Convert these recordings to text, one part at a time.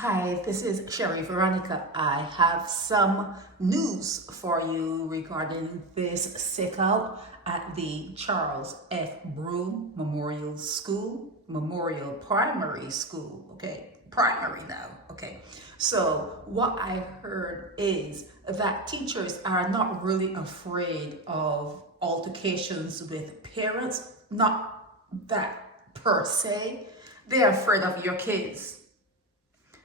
Hi, this is Sherry Veronica. I have some news for you regarding this sit-out at the Charles F. Broome Memorial Primary School. Okay, primary now. Okay, so what I heard is that teachers are not really afraid of altercations with parents, not that per se. They're afraid of your kids.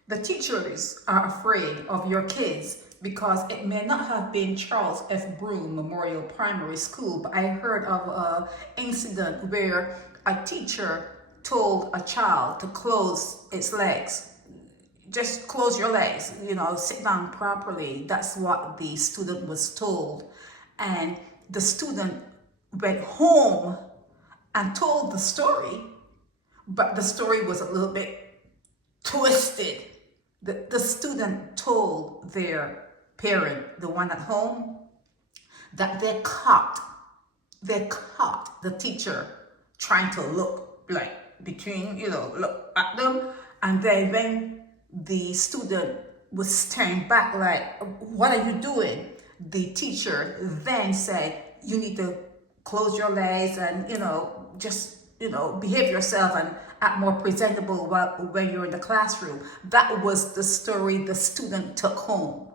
The teachers are afraid of your kids because it may not have been Charles F. Broome Memorial Primary School, but I heard of an incident where a teacher told a child to close its legs. Just close your legs, sit down properly. That's what the student was told. And the student went home and told the story, but the story was a little bit twisted. The student told their parent, the one at home, that they caught the teacher trying to look like look at them. And then when the student was staring back like, what are you doing? The teacher then said, you need to close your legs and, behave yourself and act more presentable when you're in the classroom. That was the story the student took home.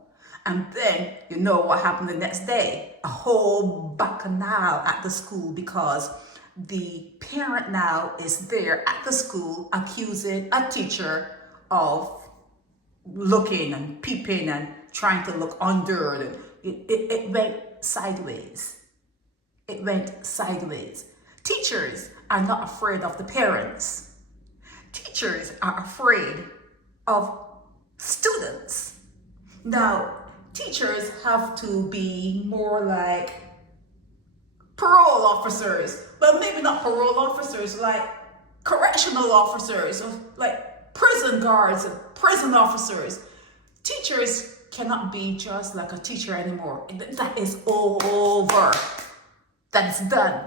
And then, what happened the next day? A whole bacchanal at the school because the parent now is there at the school accusing a teacher of looking and peeping and trying to look under. It went sideways. It went sideways. Teachers are not afraid of the parents. Teachers are afraid of students. Now, teachers have to be more like parole officers, but maybe not parole officers, like correctional officers, or like prison guards and prison officers. Teachers cannot be just like a teacher anymore. That is all over. That's done.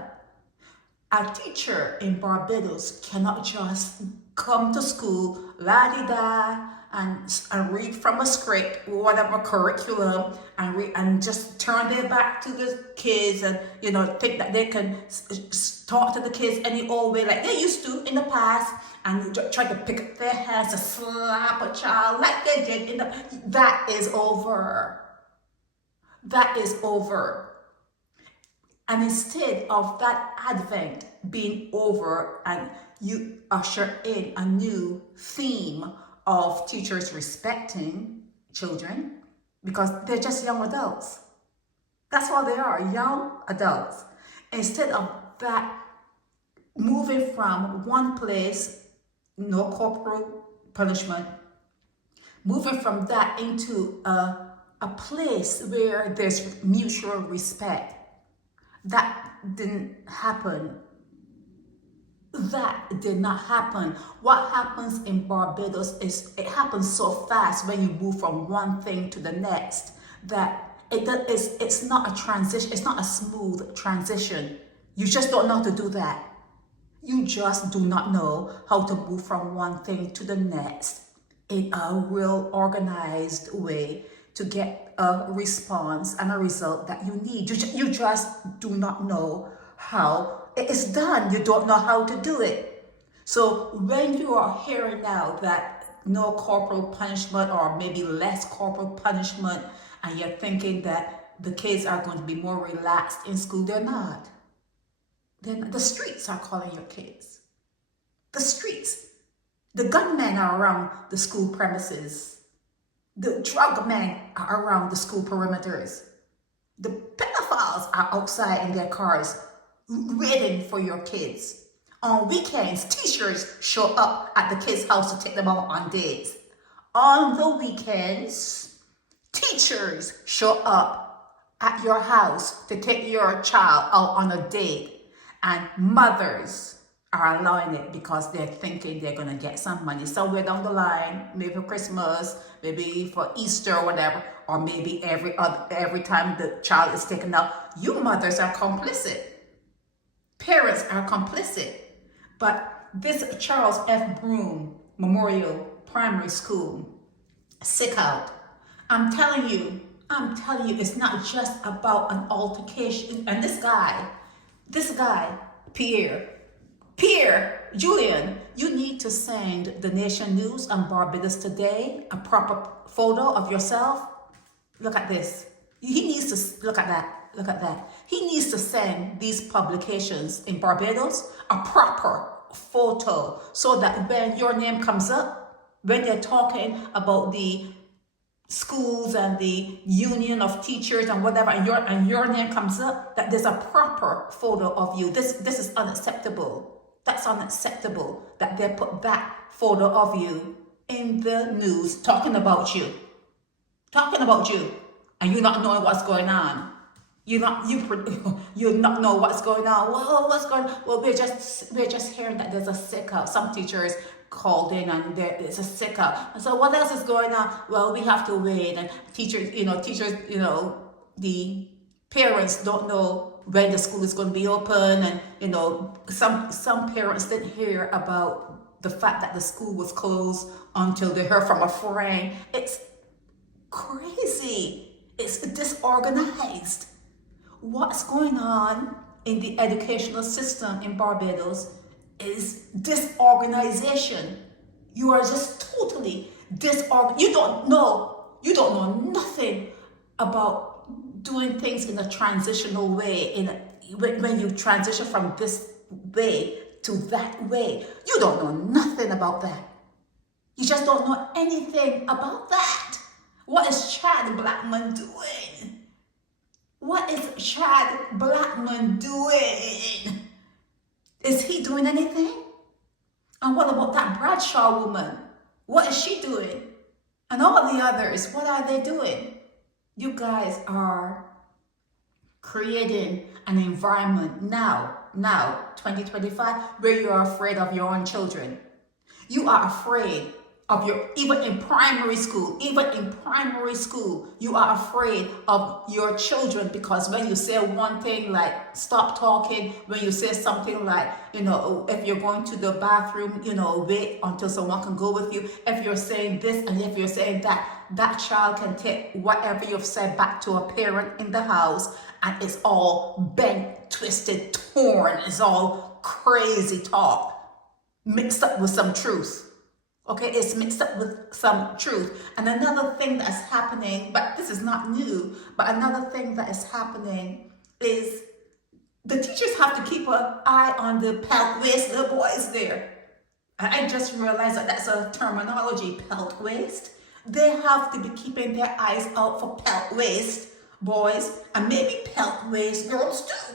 A teacher in Barbados cannot just come to school, la-di-da, and read from a script, whatever curriculum, and just turn their back to the kids and, think that they can talk to the kids any old way like they used to in the past and try to pick up their hands to slap a child like they did that is over. That is over. And instead of that advent being over and you usher in a new theme of teachers respecting children because they're just young adults. That's what they are, young adults. Instead of that, moving from one place, no corporal punishment, moving from that into a place where there's mutual respect. That didn't happen. That did not happen. What happens in Barbados is it happens so fast when you move from one thing to the next that it's not a transition. It's not a smooth transition. You just don't know how to do that. You just do not know how to move from one thing to the next in a real organized way to get a response and a result that you need. You just do not know how it is done. You don't know how to do it. So when you are hearing now that no corporal punishment or maybe less corporal punishment, and you're thinking that the kids are going to be more relaxed in school, they're not. Then the streets are calling your kids. The streets. The gunmen are around the school premises. The drug men are around the school perimeters. The pedophiles are outside in their cars waiting for your kids. On weekends, teachers show up at the kids' house to take them out on dates. On the weekends, teachers show up at your house to take your child out on a date. And mothers are allowing it because they're thinking they're going to get some money somewhere down the line, maybe for Christmas, maybe for Easter or whatever, or maybe every time the child is taken out. You mothers are complicit. Parents are complicit. But this Charles F. Broome Memorial Primary School sick out. I'm telling you, it's not just about an altercation. And this guy, Pierre, Julian, you need to send the Nation News and Barbados Today a proper photo of yourself. Look at this. He needs to look at that. Look at that. He needs to send these publications in Barbados a proper photo so that when your name comes up, when they're talking about the schools and the union of teachers and whatever, and your name comes up, that there's a proper photo of you. This is unacceptable. That's unacceptable that they put that photo of you in the news talking about you, and you not knowing what's going on. You not know what's going on. Well, what's going on? Well, we're just hearing that there's a sick out. Some teachers called in and it's a sick out. And so what else is going on? Well, we have to wait. And teachers, the parents don't know when the school is going to be open. And, some parents didn't hear about the fact that the school was closed until they heard from a friend. It's crazy. It's disorganized. What's going on in the educational system in Barbados is disorganization. You are just totally disorganized. You don't know nothing about doing things in a transitional way. When you transition from this way to that way, you don't know nothing about that. You just don't know anything about that. What is Chad Blackman doing? What is Chad Blackman doing? Is he doing anything? And what about that Bradshaw woman? What is she doing? And all the others, what are they doing? You guys are creating an environment now, 2025, where you are afraid of your own children. You are afraid of even in primary school, you are afraid of your children, because when you say one thing like stop talking, when you say something like, if you're going to the bathroom, wait until someone can go with you. If you're saying this and if you're saying that, that child can take whatever you've said back to a parent in the house, and it's all bent, twisted, torn. It's all crazy talk mixed up with some truth. Okay, it's mixed up with some truth. And another thing that's happening, but this is not new, but another thing that is happening is the teachers have to keep an eye on the pelt waist little boys there. And I just realized that that's a terminology, pelt waist. They have to be keeping their eyes out for pelt waist boys, and maybe pelt waist girls too.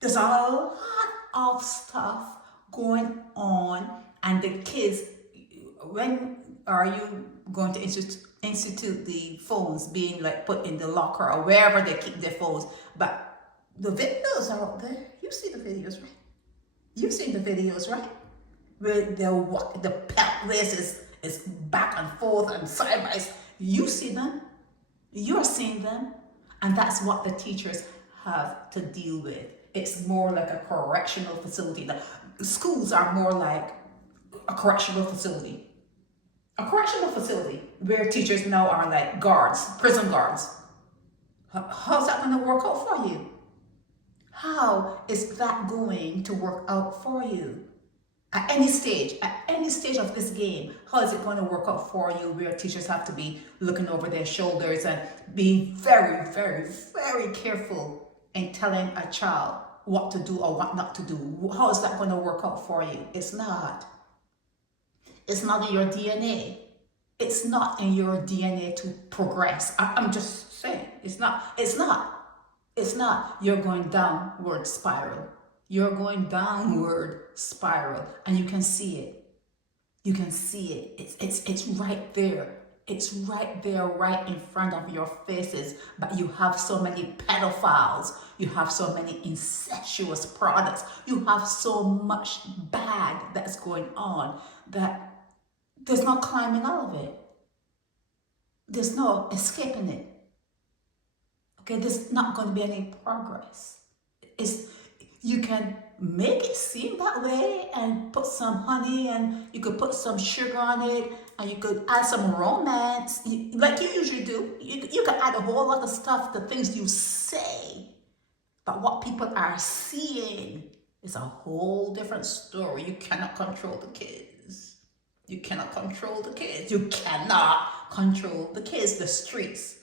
There's a lot of stuff going on, and the kids, when are you going to institute the phones being put in the locker or wherever they keep their phones? But the videos are out there. You see the videos, right? You've seen the videos, right? Where the pelt waist is back and forth and side by side. You see them. You're seeing them. And that's what the teachers have to deal with. It's more like a correctional facility. The schools are more like a correctional facility. A correctional facility where teachers now are like guards, prison guards. How's that going to work out for you? How is that going to work out for you? At any stage of this game, how is it going to work out for you where teachers have to be looking over their shoulders and being very, very, very careful in telling a child what to do or what not to do? How is that going to work out for you? It's not. It's not in your DNA. It's not in your DNA to progress. I'm just saying, it's not. You're going downward spiral. And you can see it. It's right there. It's right there, right in front of your faces. But you have so many pedophiles. You have so many incestuous products. You have so much bad that's going on that there's no climbing out of it. There's no escaping it. Okay, there's not going to be any progress. You can make it seem that way and put some honey and you could put some sugar on it and you could add some romance, like you usually do. You can add a whole lot of stuff, the things you say. But what people are seeing is a whole different story. You cannot control the kids. You cannot control the kids. You cannot control the kids. The streets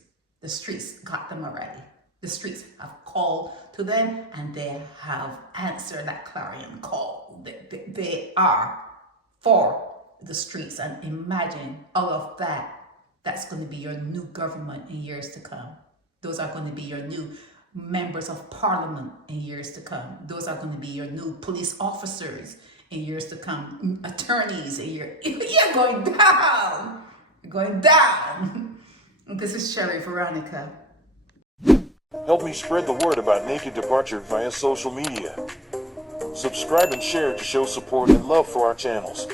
got them already. The streets have called to them and they have answered that clarion call. They are for the streets. And imagine all of that. That's going to be your new government in years to come. Those are going to be your new members of parliament in years to come. Those are going to be your new police officers in years to come. Attorneys in years. You're going down. You're going down. This is Shelly Veronica. Help me spread the word about Naked Departure via social media. Subscribe and share to show support and love for our channels.